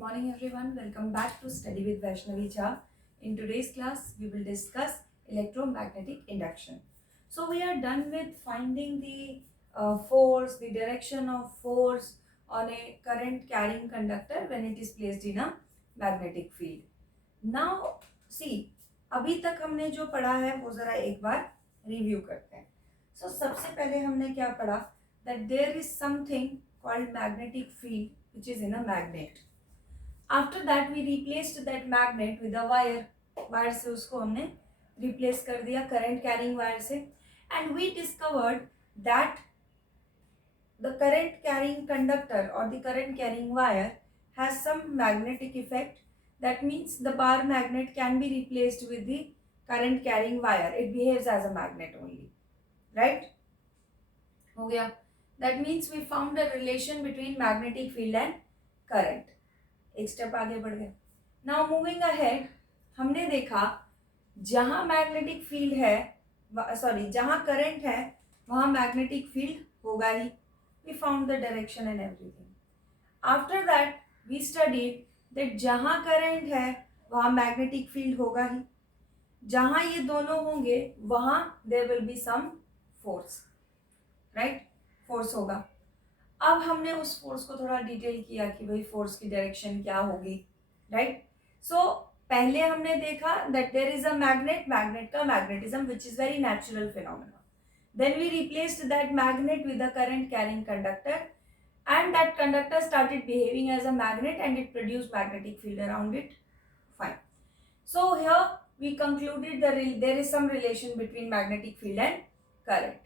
morning everyone. Welcome back to Study with Vaishnavi Jha. In today's class, we will discuss electromagnetic induction. So we are done with finding the force, the direction of force on a current carrying conductor when it is placed in a magnetic field. Now see, अभी तक हमने जो पढ़ा है वो जरा एक बार review करते हैं. So सबसे पहले हमने क्या पढ़ा? That there is something called magnetic field which is in a magnet. After that we replaced that magnet with a wire. Wire से उसको हमने रिप्लेस कर दिया करंट कैरिंग वायर से. And we discovered that the current carrying conductor or the current carrying wire has some magnetic effect. That means the bar magnet can be replaced with the current carrying wire. It behaves as a magnet only, right? हो गया. That means we found a relation between magnetic field and current. एक step आगे बढ़ गए. Now moving ahead, हमने देखा जहां magnetic field है, जहां करंट है वहां मैग्नेटिक फील्ड होगा ही. We found the direction and everything. After that we studied that जहां करंट है वहां मैग्नेटिक फील्ड होगा ही. जहां ये दोनों होंगे वहां there will be some force, right? Force होगा. अब हमने उस फोर्स को थोड़ा डिटेल किया कि भाई फोर्स की डायरेक्शन क्या होगी, राइट? सो पहले हमने देखा that there is a magnet, magnet का magnetism which is very natural phenomena. Then we replaced that magnet with a current carrying conductor and that conductor started behaving as a magnet and it produced magnetic field around it. Fine. So here we concluded there is some relation between magnetic field and current.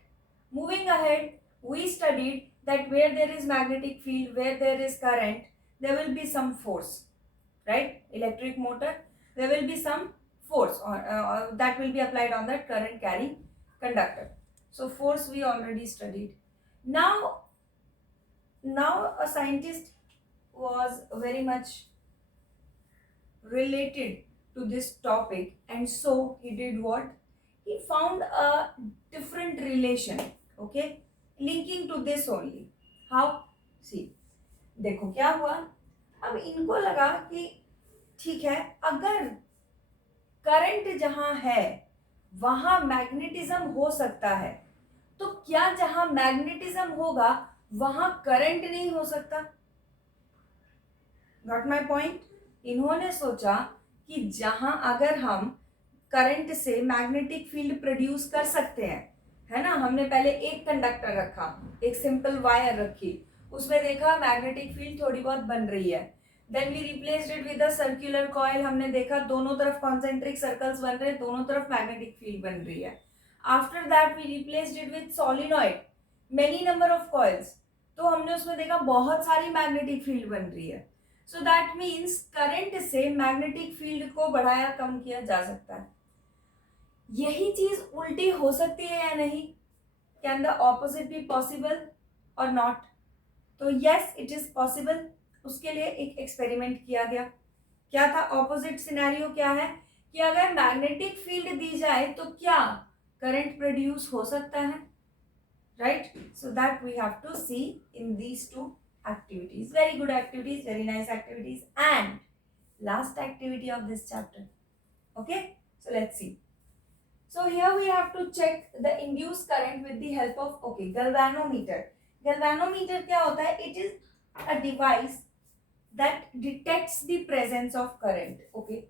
Moving ahead, we studied that where there is magnetic field, where there is current, there will be some force, right? Electric motor, there will be some force that will be applied on that current carrying conductor. So force we already studied. Now a scientist was very much related to this topic, and so he did what? He found a different relation, okay, linking to this only. How? See, देखो क्या हुआ. अब इनको लगा कि ठीक है, अगर करंट जहां है वहां मैग्नेटिज्म हो सकता है, तो क्या जहां मैग्नेटिज्म होगा वहां करंट नहीं हो सकता? Got my point? इन्होंने सोचा कि जहां अगर हम करंट से मैग्नेटिक फील्ड प्रोड्यूस कर सकते हैं, है ना, हमने पहले एक कंडक्टर रखा, एक सिंपल वायर रखी, उसमें देखा मैग्नेटिक फील्ड थोड़ी बहुत बन रही है. Then we replaced it with a circular coil. हमने देखा दोनों तरफ कॉन्सेंट्रिक सर्कल्स बन रहे हैं, दोनों तरफ मैग्नेटिक फील्ड बन रही है. After that we replaced it with solenoid, many number of coils. तो हमने उसमें देखा बहुत सारी मैग्नेटिक फील्ड बन रही है. सो दैट मीन्स करंट से मैग्नेटिक फील्ड को बढ़ाया कम किया जा सकता है. यही चीज उल्टी हो सकती है या नहीं? Can the opposite be possible और नॉट? तो यस, इट इज पॉसिबल. उसके लिए एक एक्सपेरिमेंट किया गया. क्या था ऑपोजिट सिनेरियो? क्या है कि अगर मैग्नेटिक फील्ड दी जाए तो क्या करंट प्रोड्यूस हो सकता है, right? So that we have to see in these two activities. Very good activities, very nice activities, and last activity of this chapter. Okay, so let's see. So here we have to check the induced current with the help of galvanometer. Galvanometer क्या होता है? It is a device that detects the presence of current. Okay,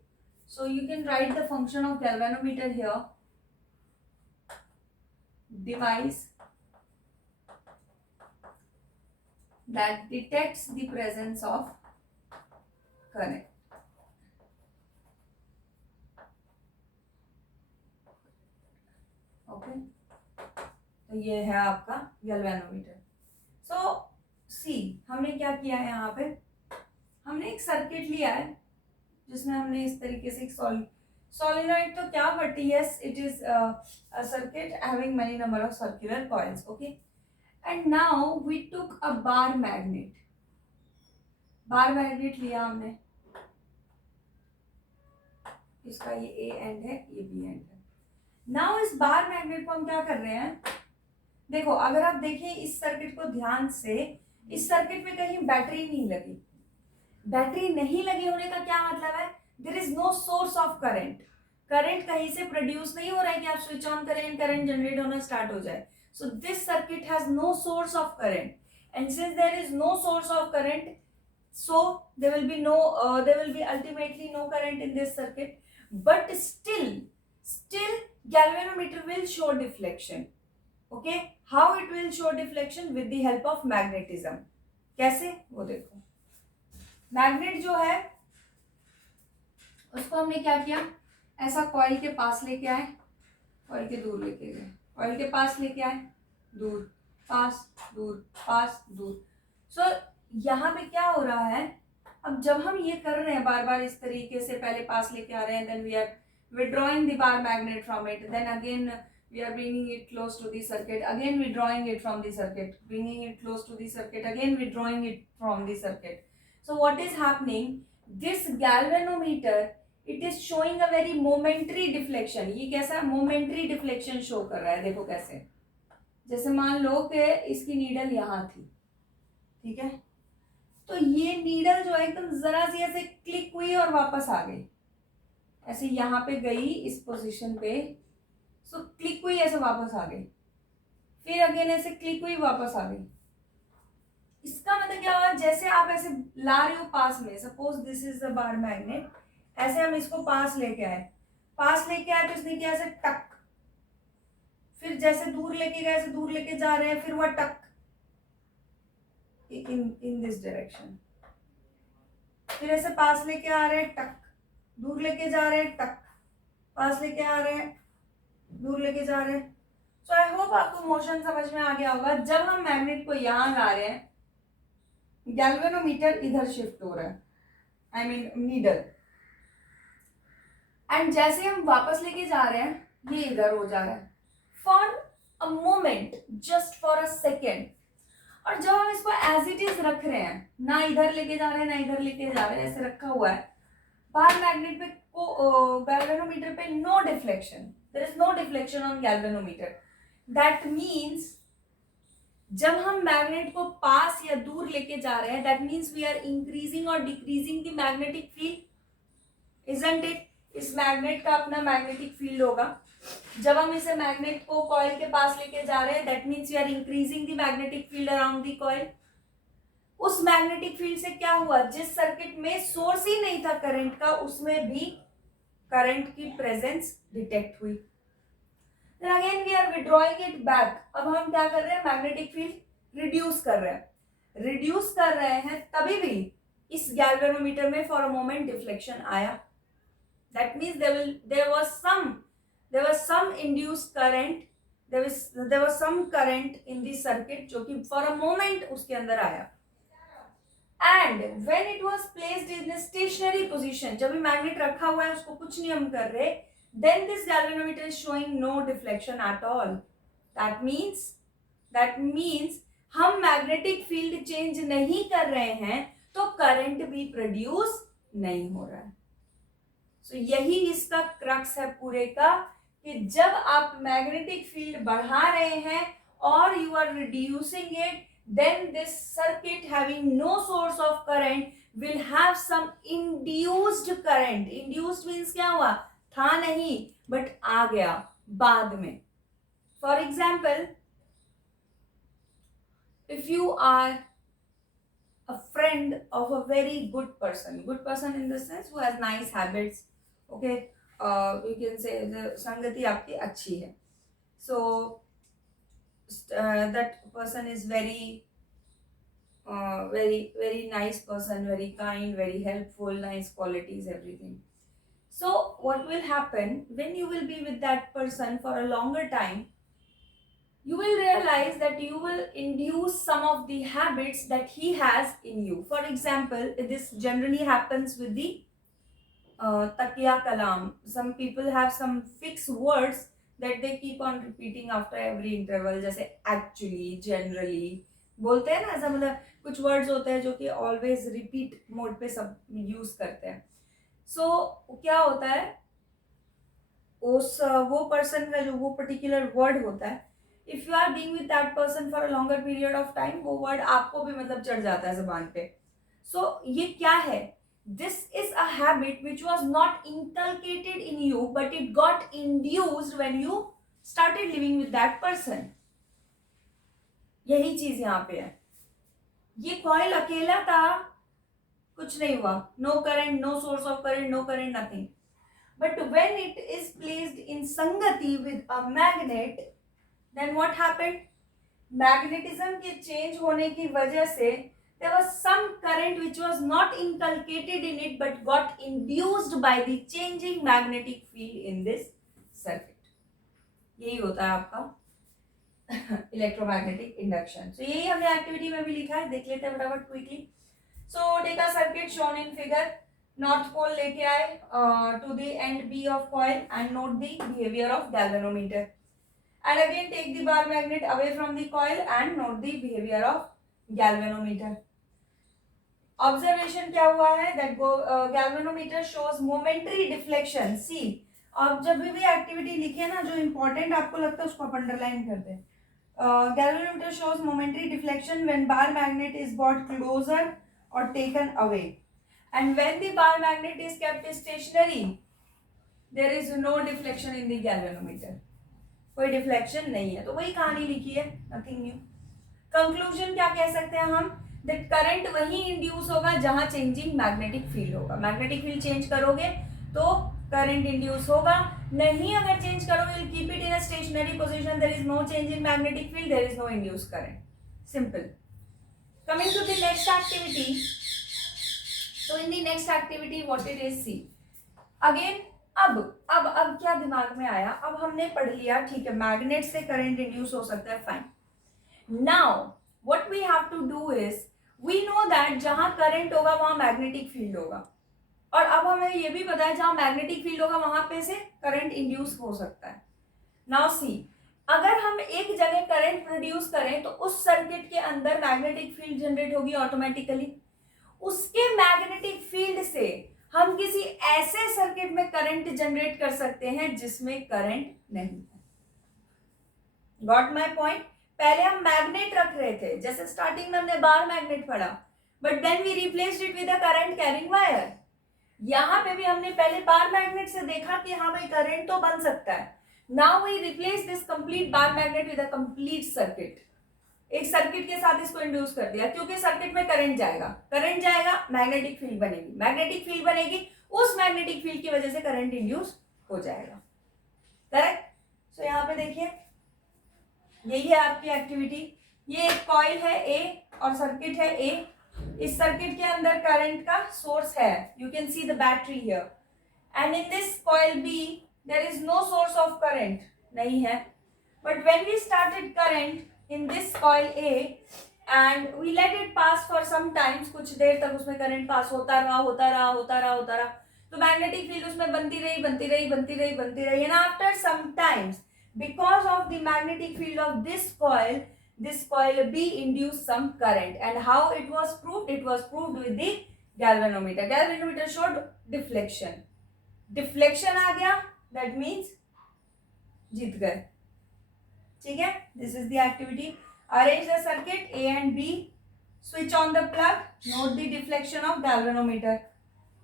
so you can write the function of galvanometer here. Device that detects the presence of current. Okay, तो ये है आपका galvanometer. सो सी, हमने क्या किया है, यहाँ पे हमने एक सर्किट लिया है जिसमें हमने इस तरीके से एक सोलिनॉइड, तो क्या, but yes, it is a circuit having many number of circular coils. Okay, and now we took a bar magnet. bar magnet लिया हमने, इसका ये A एंड है, ये B एंड है. now इस बार मैग्नेट को हम क्या कर रहे हैं? देखो, अगर आप देखें इस सर्किट को ध्यान से, इस सर्किट में कहीं बैटरी नहीं लगी. बैटरी नहीं लगे होने का क्या मतलब है? There is no source of current, current कहीं से प्रोड्यूस नहीं हो रहा है कि आप स्विच ऑन करें एंड करंट जनरेट होना स्टार्ट हो जाए. So this circuit has no source of current, and since there is no source of current, so there will be there will be ultimately no current in this circuit, but still galvanometer will show deflection. Okay, how it will show deflection? With the help of magnetism. कैसे? वो देखो, magnet जो है उसको हमने क्या किया, ऐसा कॉइल के पास लेके आए, कॉइल के दूर लेके गए, कॉइल के पास लेके आए, दूर, पास, दूर, पास, दूर. सो यहाँ पे क्या हो रहा है, अब जब हम ये कर रहे हैं बार बार इस तरीके से, पहले पास लेके आ रहे हैं, then we are withdrawing the bar magnet from it, then again we are bringing it close to the circuit, again withdrawing it from the circuit, bringing it close to the circuit, again withdrawing it from the circuit. So what is happening, this galvanometer, it is showing a very momentary deflection. ये कैसा momentary deflection show कर रहा है, देखो कैसे, जैसे मान लो कि इसकी नीडल यहाँ थी, ठीक है, तो ये नीडल जो है एकदम जरा सी ऐसे क्लिक हुई और वापस आ गई, ऐसे यहाँ पे गई इस पोजीशन पे, सो क्लिक हुई ऐसे वापस आ गई, फिर अगेन ऐसे क्लिक हुई वापस आ गई. इसका मतलब क्या हुआ, जैसे आप ऐसे ला रहे हो पास में, suppose this is the bar magnet, ऐसे हम इसको पास लेके आए, पास लेके आए तो इसने किया ऐसे टक, फिर जैसे दूर लेके गए, ऐसे दूर लेके जा रहे हैं, फिर वह टक in this direction, फिर ऐसे पास लेके आ रहे हैं, टक, दूर लेके जा रहे हैं, टक, पास लेके आ रहे हैं, दूर लेके जा रहे हैं. सो आई होप आपको मोशन समझ में आ गया होगा. जब हम मैग्नेट को यहाँ ला रहे हैं, गैल्वेनोमीटर इधर शिफ्ट हो रहा है, आई मीन नीडल, एंड जैसे हम वापस लेके जा रहे हैं, ये इधर हो जा रहा है for a moment, just for a second. और जब हम इसको एज इट इज रख रहे हैं, ना इधर लेके जा रहे हैं ना इधर लेके जा रहे हैं, ऐसे रखा हुआ है, बार मैग्नेट पे गैल्वेनोमीटर पे no deflection, there is no deflection on galvanometer. That means जब हम मैग्नेट को पास या दूर लेके जा रहे हैं, that means we are increasing और decreasing the magnetic field, isn't it? इस मैग्नेट का अपना मैग्नेटिक फील्ड होगा. जब हम इसे मैग्नेट को कॉइल के पास लेके जा रहे हैं, that means we are increasing the magnetic field around the coil. उस मैग्नेटिक फील्ड से क्या हुआ, जिस सर्किट में सोर्स ही नहीं था करंट का, उसमें भी करंट की प्रेजेंस डिटेक्ट हुई. Then again we are withdrawing it back. अब हम क्या कर रहे हैं, मैग्नेटिक फील्ड रिड्यूस कर रहे हैं. रिड्यूस कर रहे हैं तभी भी इस गैल्वेनोमीटर में फॉर अ मोमेंट डिफ्लेक्शन आया. That means there was some induced current, there was some current in the circuit जो कि for a moment उसके अंदर आया. And when it was placed in a stationary position, जब भी magnet रखा हुआ है, उसको कुछ नहीं हम कर रहे, then this galvanometer is showing no deflection at all. That means हम मैग्नेटिक फील्ड चेंज नहीं कर रहे हैं तो करंट भी प्रोड्यूस नहीं हो रहा है. सो यही इसका क्रक्स है पूरे का, कि जब आप मैग्नेटिक फील्ड बढ़ा रहे हैं और you are reducing it, then this circuit having no source of current will have some induced current. Induced means क्या हुआ, था नहीं बट आ गया बाद में. For example, if you are a friend of a very good person in the sense who has nice habits, okay, you can say the संगति आपकी अच्छी है, so that person is very nice person, very kind, very helpful, nice qualities, everything. So what will happen when you will be with that person for a longer time, you will realize that you will induce some of the habits that he has in you. For example, this generally happens with the takiya kalam. Some people have some fixed words that they keep on repeating after every interval, जैसे actually, generally बोलते हैं ना, ऐसा मतलब कुछ words होते हैं जो कि ऑलवेज रिपीट मोड पे सब यूज करते हैं. सो क्या होता है, उस वो पर्सन का जो वो पर्टिकुलर वर्ड होता है, if you are being with that person for a longer period of time, वो वर्ड आपको भी मतलब चढ़ जाता है जुबान पे. सो ये क्या है? This is a habit which was not inculcated in you but it got induced when you started living with that person. यही चीज यहाँ पे है. ये कॉइल अकेला था, कुछ नहीं हुआ, no current, no source of current, no current, nothing. But when it is placed in संगति with a magnet, then what happened? Magnetism के चेंज होने की वजह से there was some current which was not inculcated in it but got induced by the changing magnetic field in this circuit. यही होता है आपका इलेक्ट्रोमैग्नेटिक इंडक्शन. सो यही हमने एक्टिविटी में भी लिखा है, देख लेते हैं फटाफट quickly. So take a circuit shown in figure. North pole लेके आए to the end B of coil and note the behaviour of galvanometer. And again take the bar magnet away from the coil and note the behavior of galvanometer. Observation क्या हुआ है? That galvanometer shows momentary deflection. See, आप जब भी activity लिखे ना, जो important आपको लगता है उसको आप अंडरलाइन कर दें. Galvanometer shows momentary deflection when bar magnet is brought closer or taken away. And when the bar magnet is kept stationary, there is no deflection in the galvanometer. कोई डिफ्लेक्शन नहीं है. तो वही कहानी लिखी है, नथिंग न्यू. कंक्लूजन क्या कह सकते हैं हम? दैट करंट वही इंड्यूस होगा जहां चेंजिंग मैग्नेटिक फील्ड होगा. मैग्नेटिक फील्ड चेंज करोगे तो करंट इंड्यूस होगा. नहीं अगर चेंज करोगे, keep it in a stationary position, there is no change in magnetic field, there is no induce current. Simple. Coming to the next activity. So in the next activity what it is, see again. अब क्या दिमाग में आया? अब हमने पढ़ लिया, ठीक है, मैग्नेट से करंट इंड्यूस हो सकता है, fine. Now what we have to do is, we know that जहां करंट होगा वहां मैग्नेटिक फील्ड होगा. और अब हमें ये भी पता है जहां मैग्नेटिक फील्ड होगा वहां पे से करंट इंड्यूस हो सकता है. नाउ सी, अगर हम एक जगह करंट प्रोड्यूस करें तो उस सर्किट के अंदर मैग्नेटिक फील्ड जनरेट होगी ऑटोमेटिकली. उसके मैग्नेटिक फील्ड से हम किसी ऐसे सर्किट में करंट जनरेट कर सकते हैं जिसमें करंट नहीं है. Got my point? पहले हम मैग्नेट रख रहे थे, जैसे स्टार्टिंग में हमने बार मैग्नेट पढ़ा, but then we replaced it with a current carrying wire. यहां पे भी हमने पहले बार मैग्नेट से देखा कि हाँ भाई करंट तो बन सकता है. Now we replace this complete bar magnet with a complete circuit. एक सर्किट के साथ इसको इंड्यूस कर दिया, क्योंकि सर्किट में करंट जाएगा, मैग्नेटिक फील्ड बनेगी, उस मैग्नेटिक फील्ड की वजह से करंट इंड्यूस हो जाएगा. करेक्ट? सो यहाँ पे देखिए, यही है आपकी एक्टिविटी. ये एक कॉइल है ए और सर्किट है ए. इस सर्किट के अंदर करंट का सोर्स है, you can see the battery here. And in this coil be there is no source of current, नहीं है. But when we started current in this coil A and we let it pass for some times, कुछ देर तक उसमें current pass होता रहा, तो magnetic field उसमें बनती रही. And after some times, because of the magnetic field of this coil B induced some current. And how it was proved? It was proved with the galvanometer. Galvanometer showed deflection आ गया, that means जीत गए. ठीक है, this is the activity. Arrange the circuit A and B, switch on the plug, note the deflection of galvanometer.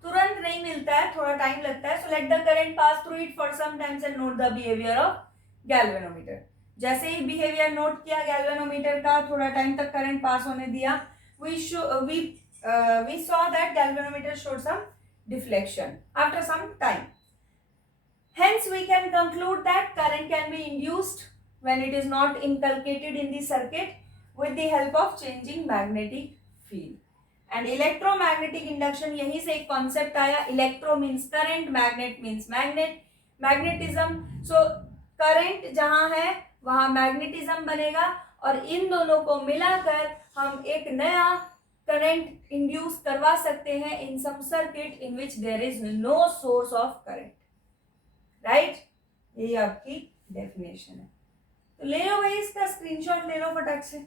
तुरंत नहीं मिलता है, थोड़ा time लगता है. So let the current pass through it for some times and note the behaviour of galvanometer. जैसे ही behaviour note किया गैल्वेनोमीटर का, थोड़ा टाइम तक करंट पास होने दिया, we saw that galvanometer showed some deflection after some time. Hence we can conclude that current can be induced when it is not inculcated in the circuit with the help of changing magnetic field. And electromagnetic induction, यहीं से एक concept आया. electro means current, magnet means magnetism. So current जहाँ है वहाँ magnetism बनेगा, और इन दोनों को मिलाकर हम एक नया करंट इंड्यूस करवा सकते हैं in some circuit in which there is no source of current. right? यही आपकी डेफिनेशन है. तो ले लो भाई, इसका स्क्रीनशॉट ले लो फटाक से.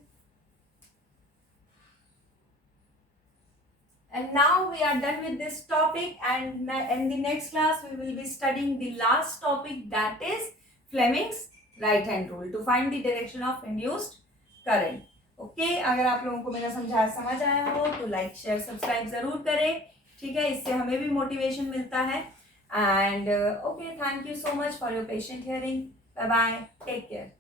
And now we are done with this topic, and in the next class we will be studying the last topic, that is Fleming's right hand rule to find the direction of induced current. Okay, अगर आप लोगों को मेरा समझाया समझ आया हो तो लाइक शेयर सब्सक्राइब जरूर करें, ठीक है, इससे हमें भी मोटिवेशन मिलता है। And okay, thank you so much for your patient hearing. Bye bye, take care.